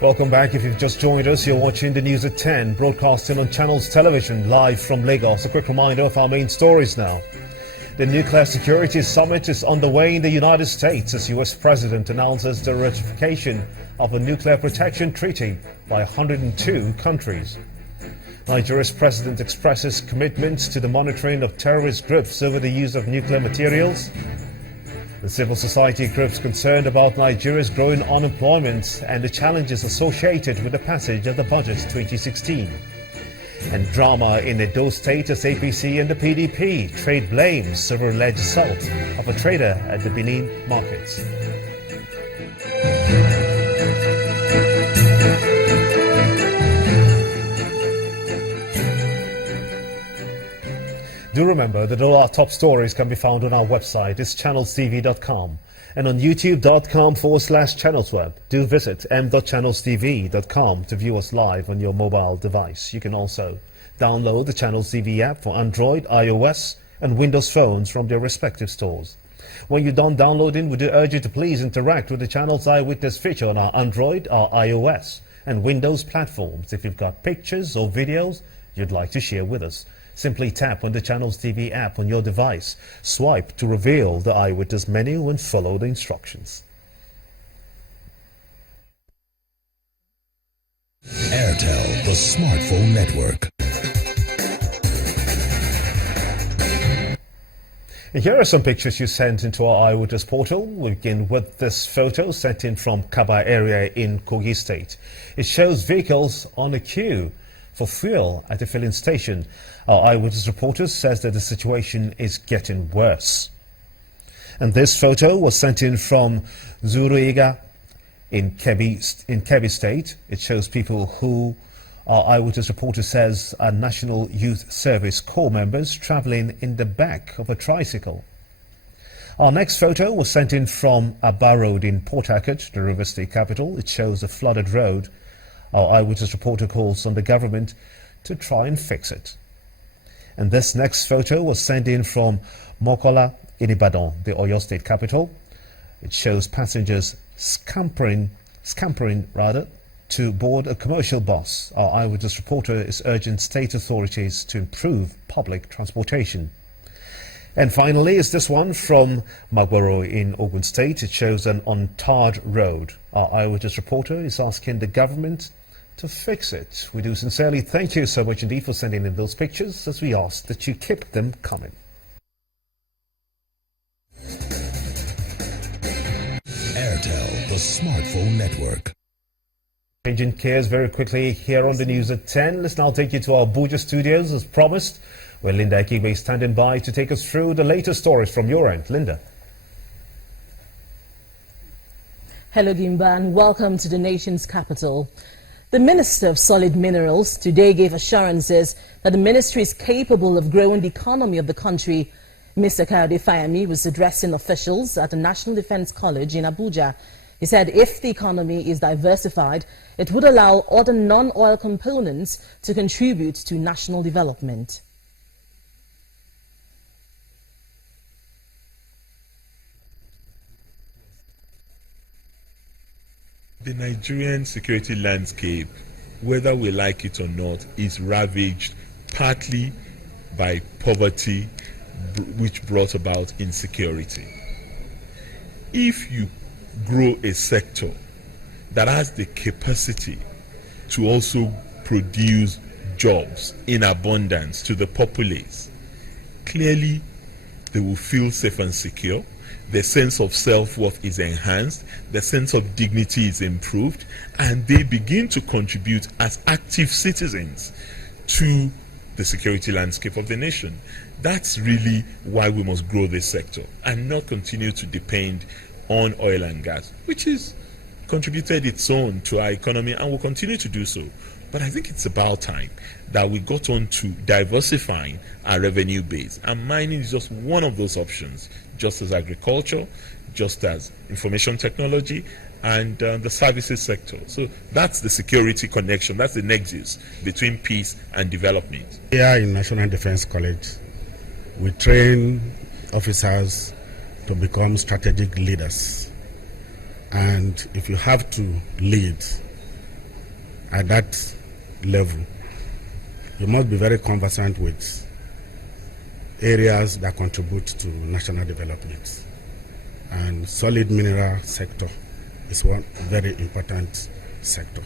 Welcome back. If you've just joined us, you're watching the news at 10, broadcasting on Channels Television, live from Lagos. A quick reminder of our main stories now. The Nuclear Security Summit is underway in the United States as U.S. President announces the ratification of a nuclear protection treaty by 102 countries. Nigeria's president expresses commitment to the monitoring of terrorist groups over the use of nuclear materials. The civil society groups concerned about Nigeria's growing unemployment and the challenges associated with the passage of the budget 2016. And drama in Edo State as APC and the PDP trade blames over alleged assault of a trader at the Benin markets. Do remember that all our top stories can be found on our website. It's channelstv.com and on youtube.com/channelsweb. Do visit m.channelstv.com to view us live on your mobile device. You can also download the Channels TV app for Android, iOS and Windows phones from their respective stores. When you're done downloading, we do urge you to please interact with the Channels Eyewitness feature on our Android, our iOS and Windows platforms. If you've got pictures or videos you'd like to share with us, simply tap on the Channels TV app on your device, swipe to reveal the Eyewitness menu and follow the instructions. Airtel, the smartphone network. And here are some pictures you sent into our Eyewitness portal. We begin with this photo sent in from Kaba area in Kogi State. It shows vehicles on a queue for fuel at a filling station. Our Eyewitness reporter says that the situation is getting worse. And this photo was sent in from Zuruiga in Kebbi State. It shows people who our Eyewitness reporter says are National Youth Service Corps members traveling in the back of a tricycle. Our next photo was sent in from Aba Road in Port Harcourt, the River State capital. It shows a flooded road. Our Eyewitness reporter calls on the government to try and fix it. And this next photo was sent in from Mokola in Ibadan, the Oyo State capital. It shows passengers scampering to board a commercial bus. Our Eyewitness reporter is urging state authorities to improve public transportation. And finally is this one from Magboro in Ogun State. It shows an untarred road. Our Eyewitness reporter is asking the government to fix it. We do sincerely thank you so much indeed for sending in those pictures, as we ask that you keep them coming. Airtel, the smartphone network. Changing gears very quickly here on the news at 10. Let's now take you to our Abuja studios as promised, where Linda Akibe is standing by to take us through the latest stories from your end. Linda. Hello Gimba and welcome to the nation's capital. The Minister of Solid Minerals today gave assurances that the ministry is capable of growing the economy of the country. Mr. Kayode Fayemi was addressing officials at the National Defense College in Abuja. He said if the economy is diversified, it would allow other non-oil components to contribute to national development. The Nigerian security landscape, whether we like it or not, is ravaged partly by poverty, which brought about insecurity. If you grow a sector that has the capacity to also produce jobs in abundance to the populace, clearly they will feel safe and secure. Their sense of self-worth is enhanced, their sense of dignity is improved, and they begin to contribute as active citizens to the security landscape of the nation. That's really why we must grow this sector and not continue to depend on oil and gas, which has contributed its own to our economy and will continue to do so. But I think it's about time that we got on to diversifying our revenue base. And mining is just one of those options, just as agriculture, just as information technology, and the services sector. So that's the security connection, that's the nexus between peace and development. Here in National Defense College, we train officers to become strategic leaders. And if you have to lead, at that level, you must be very conversant with areas that contribute to national development. And solid mineral sector is one very important sector.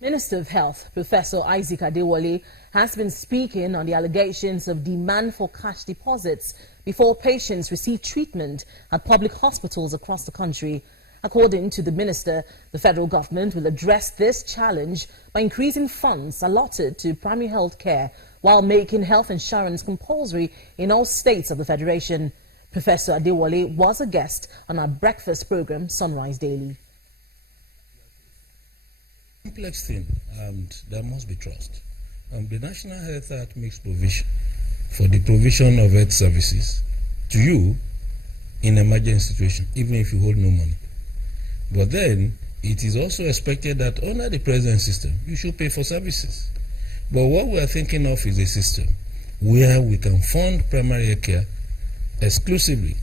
Minister of Health, Professor Isaac Adewale, has been speaking on the allegations of demand for cash deposits before patients receive treatment at public hospitals across the country. According to the minister, the federal government will address this challenge by increasing funds allotted to primary health care while making health insurance compulsory in all states of the federation. Professor Adewale was a guest on our breakfast program, Sunrise Daily. Complex thing, and there must be trust. The National Health Act makes provision for the provision of health services to you in emergency situation, even if you hold no money. But then it is also expected that under the present system, you should pay for services. But what we are thinking of is a system where we can fund primary care exclusively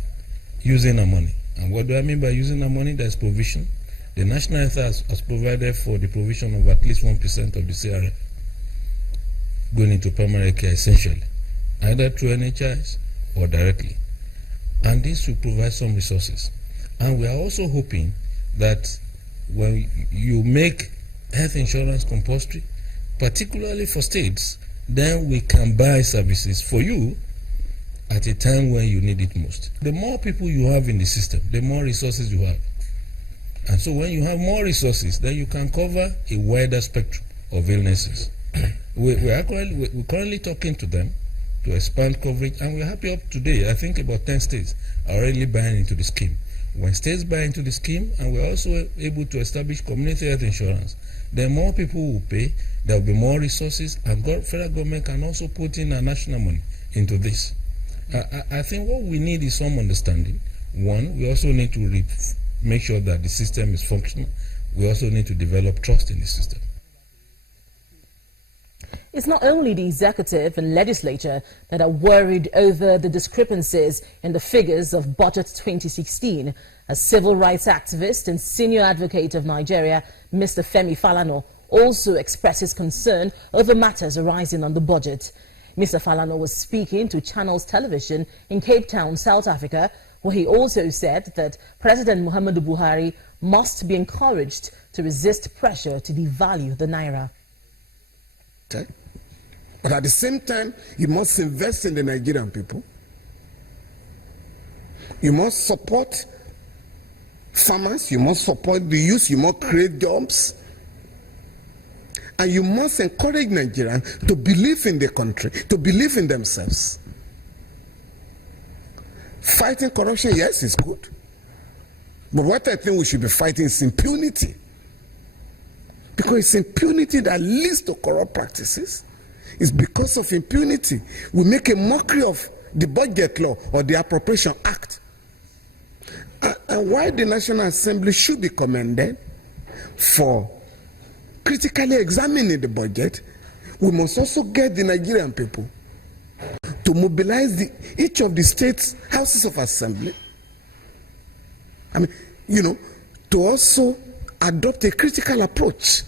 using our money. And what do I mean by using our money? There's provision. The National Health has provided for the provision of at least 1% of the CRF going into primary care essentially, either through NHIs or directly. And this will provide some resources. And we are also hoping that when you make health insurance compulsory, particularly for states, then we can buy services for you at a time when you need it most. The more people you have in the system, the more resources you have. And so when you have more resources, then you can cover a wider spectrum of illnesses. We're currently talking to them to expand coverage, and we're happy up today. I think about 10 states are already buying into the scheme. When states buy into the scheme, and we're also able to establish community health insurance, then more people will pay, there will be more resources, and federal government can also put in a national money into this. I think what we need is some understanding. One, we also need to make sure that the system is functional. We also need to develop trust in the system. It's not only the executive and legislature that are worried over the discrepancies in the figures of Budget 2016. A civil rights activist and senior advocate of Nigeria, Mr. Femi Falana, also expresses concern over matters arising on the budget. Mr. Falana was speaking to Channels Television in Cape Town, South Africa, where he also said that President Muhammadu Buhari must be encouraged to resist pressure to devalue the naira. Okay. But at the same time, you must invest in the Nigerian people. You must support farmers, you must support the youth, you must create jobs. And you must encourage Nigerians to believe in the country, to believe in themselves. Fighting corruption, yes, is good. But what I think we should be fighting is impunity. Because it's impunity that leads to corrupt practices. It's because of impunity we make a mockery of the budget law or the Appropriation Act. And why the National Assembly should be commended for critically examining the budget, we must also get the Nigerian people to mobilize each of the states' houses of assembly. I mean, to also adopt a critical approach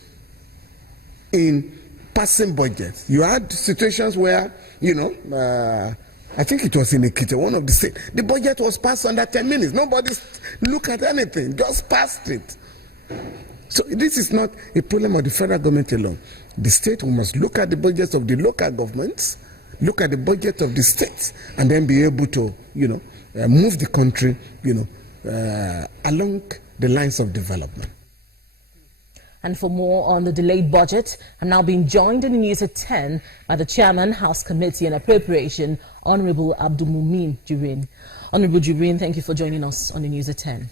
in passing budgets. You had situations where, I think it was in Ekiti, one of the states, the budget was passed under 10 minutes. Nobody looked at anything, just passed it. So this is not a problem of the federal government alone. The state must look at the budgets of the local governments, look at the budget of the states, and then be able to, move the country, along the lines of development. And for more on the delayed budget, I'm now being joined in the news at 10 by the Chairman, House Committee on Appropriation, Honorable Abdulmumin Jibrin. Honorable Jibrin, thank you for joining us on the news at 10.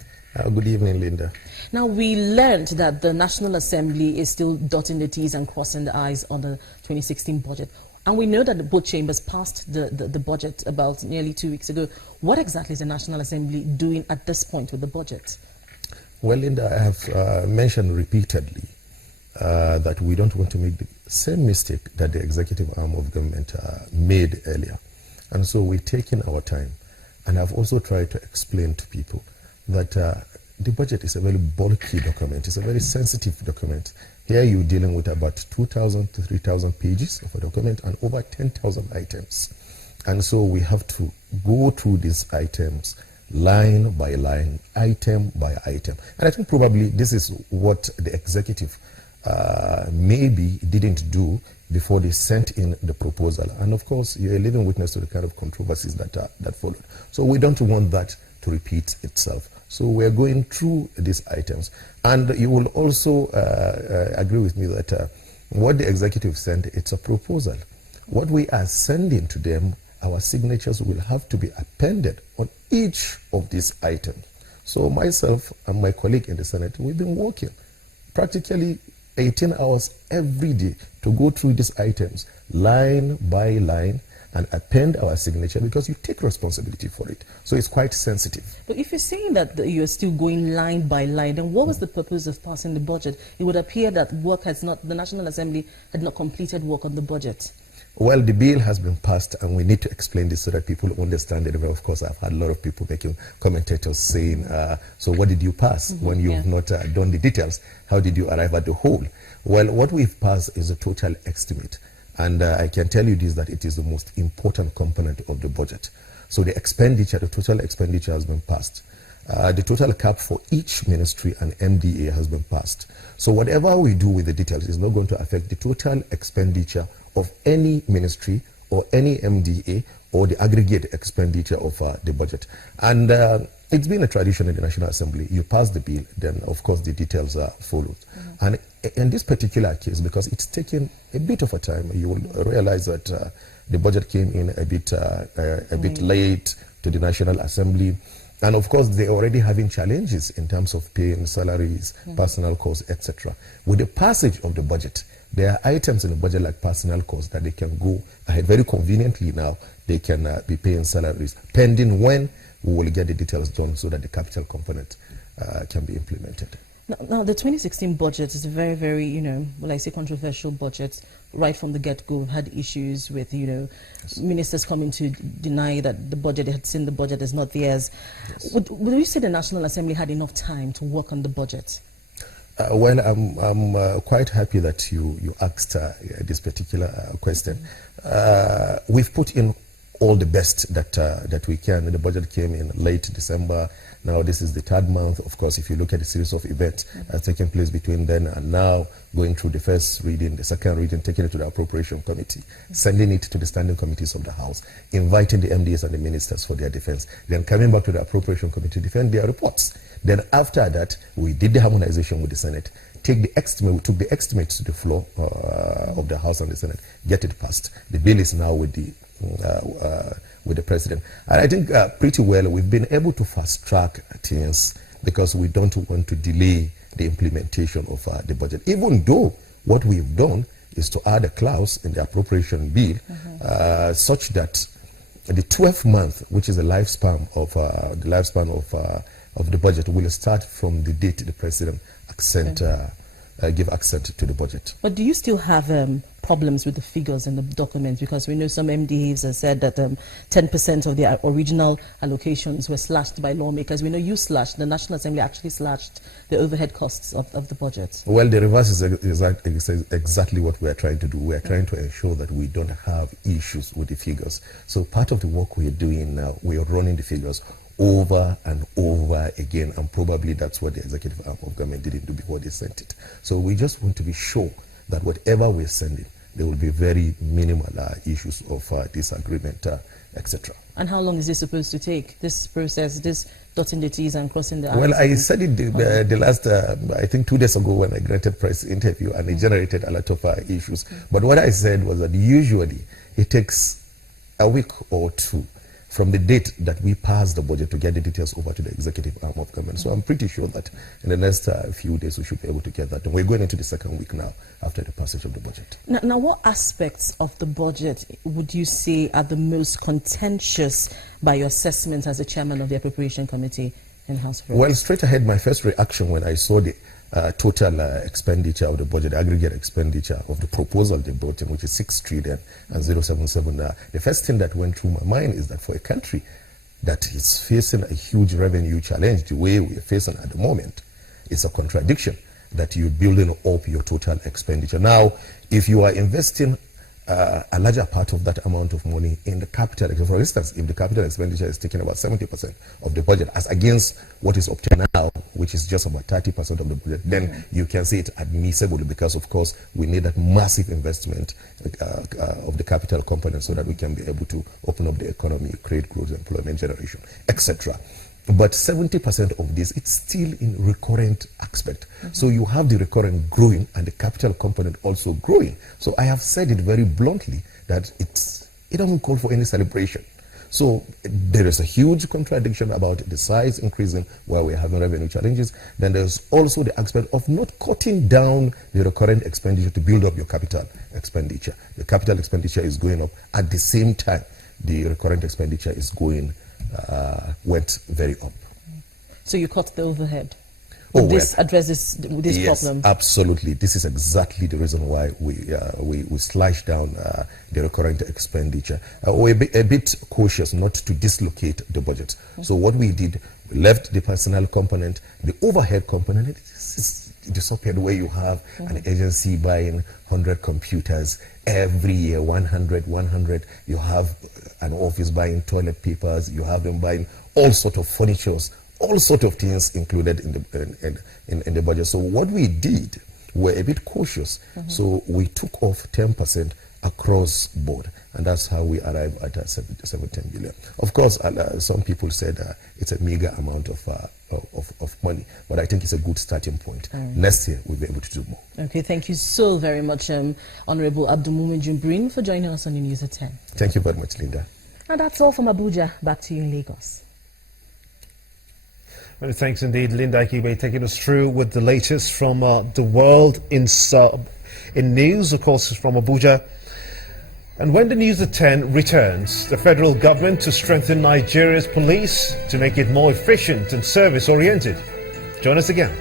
Good evening, Linda. Now, we learned that the National Assembly is still dotting the T's and crossing the I's on the 2016 budget. And we know that both chambers passed the budget about nearly 2 weeks ago. What exactly is the National Assembly doing at this point with the budget? Well, Linda, I have mentioned repeatedly that we don't want to make the same mistake that the executive arm of government made earlier. And so we're taking our time. And I've also tried to explain to people that the budget is a very bulky document. It's a very sensitive document. Here you're dealing with about 2,000 to 3,000 pages of a document and over 10,000 items. And so we have to go through these items line by line, item by item. And I think probably this is what the executive maybe didn't do before they sent in the proposal. And of course, you're a living witness to the kind of controversies that followed. So we don't want that to repeat itself. So we're going through these items. And you will also agree with me that what the executive sent, it's a proposal. What we are sending to them, our signatures will have to be appended on each of these items. So myself and my colleague in the Senate, we've been working practically 18 hours every day to go through these items line by line and append our signature because you take responsibility for it. So it's quite sensitive. But if you're saying that you're still going line by line, then what was the purpose of passing the budget? It would appear that the National Assembly had not completed work on the budget. Well, the bill has been passed, and we need to explain this so that people understand it. Well, of course, I've had a lot of people making commentators saying, so what did you pass when you've not done the details? How did you arrive at the whole? Well, what we've passed is a total estimate. And I can tell you this, that it is the most important component of the budget. So the expenditure, the total expenditure has been passed. The total cap for each ministry and MDA has been passed. So whatever we do with the details is not going to affect the total expenditure of any ministry or any MDA or the aggregate expenditure of the budget. And it's been a tradition in the National Assembly. You pass the bill, then of course the details are followed. And in this particular case, because it's taken a bit of a time, you will realize that the budget came in a bit late to the National Assembly. And of course, they're already having challenges in terms of paying salaries, personal costs, etc. With the passage of the budget, there are items in the budget like personal costs that they can go ahead very conveniently now. They can be paying salaries, pending when we will get the details done so that the capital component can be implemented. Now, the 2016 budget is a very, very, controversial budget. Right from the get-go, had issues with, ministers coming to deny that the budget, they had seen the budget as not theirs. Yes. Would you say the National Assembly had enough time to work on the budget? Well, I'm quite happy that you asked this particular question. We've put in all the best that we can. The budget came in late December. Now this is the third month. Of course, if you look at the series of events that have taken place between then and now, going through the first reading, the second reading, taking it to the appropriation committee, sending it to the standing committees of the House, inviting the MDs and the ministers for their defense, then coming back to the appropriation committee to defend their reports. Then after that, we did the harmonization with the Senate. We took the estimate to the floor of the House and the Senate, get it passed. The bill is now with the president. And I think pretty well we've been able to fast track things because we don't want to delay the implementation of the budget. Even though what we've done is to add a clause in the appropriation bill such that the 12th month, which is the lifespan of the budget, will start from the date the president give assent to the budget. But do you still have problems with the figures in the document? Because we know some MDAs have said that 10% of their original allocations were slashed by lawmakers. We know the National Assembly actually slashed the overhead costs of the budget. Well, the reverse is exactly what we are trying to do. We are trying to ensure that we don't have issues with the figures. So part of the work we are doing now, we are running the figures over and over again, and probably that's what the executive arm of government didn't do before they sent it. So we just want to be sure that whatever we're sending, there will be very minimal issues of disagreement, etc. And how long is this supposed to take, this process, this dotting the T's and crossing the I's? Well, I said it the last, I think 2 days ago when I granted press interview, and it generated a lot of issues. But what I said was that usually it takes a week or two from the date that we pass the budget to get the details over to the executive arm of government. So I'm pretty sure that in the next few days we should be able to get that. And we're going into the second week now after the passage of the budget. Now, what aspects of the budget would you say are the most contentious by your assessment as the chairman of the Appropriation Committee in House of Reps? Well, straight ahead, my first reaction when I saw the total expenditure of the budget, aggregate expenditure of the proposal they brought in, which is 6 trillion and 077. The first thing that went through my mind is that for a country that is facing a huge revenue challenge the way we are facing at the moment, it's a contradiction that you're building up your total expenditure. Now, if you are investing a larger part of that amount of money in the capital, for instance, if the capital expenditure is taking about 70% of the budget as against what is up to now, which is just about 30% of the budget, then you can say it's admissible because, of course, we need that massive investment of the capital component so that we can be able to open up the economy, create growth, employment generation, etc. But 70% of this, it's still in recurrent aspect. So you have the recurrent growing and the capital component also growing. So I have said it very bluntly that it doesn't call for any celebration. So there is a huge contradiction about the size increasing while we're having revenue challenges. Then there's also the aspect of not cutting down the recurrent expenditure to build up your capital expenditure. The capital expenditure is going up. At the same time, the recurrent expenditure is went very up. So you cut the overhead. Oh, this addresses this yes, problem. Absolutely. This is exactly the reason why we slashed down the recurrent expenditure. We're a bit cautious not to dislocate the budget. So what we did, we left the personnel component, the overhead component. It's disappeared where you have an agency buying 100 computers every year, 100. You have an office buying toilet papers. You have them buying all sort of furnitures, all sort of things included in the budget. So what we did, we're a bit cautious. So we took off 10% across board, and that's how we arrived at 17 billion. Of course, some people said it's a meager amount of money, but I think it's a good starting point. Next year, we'll be able to do more. Okay, thank you so very much, Honorable Abdulmumin Jumbrin, for joining us on the News at 10. Thank you very much, Linda. And that's all from Abuja. Back to you in Lagos. Well, thanks indeed, Linda Akibe, taking us through with the latest from the world in news, of course, from Abuja. And when the News at 10 returns, the federal government to strengthen Nigeria's police to make it more efficient and service-oriented. Join us again.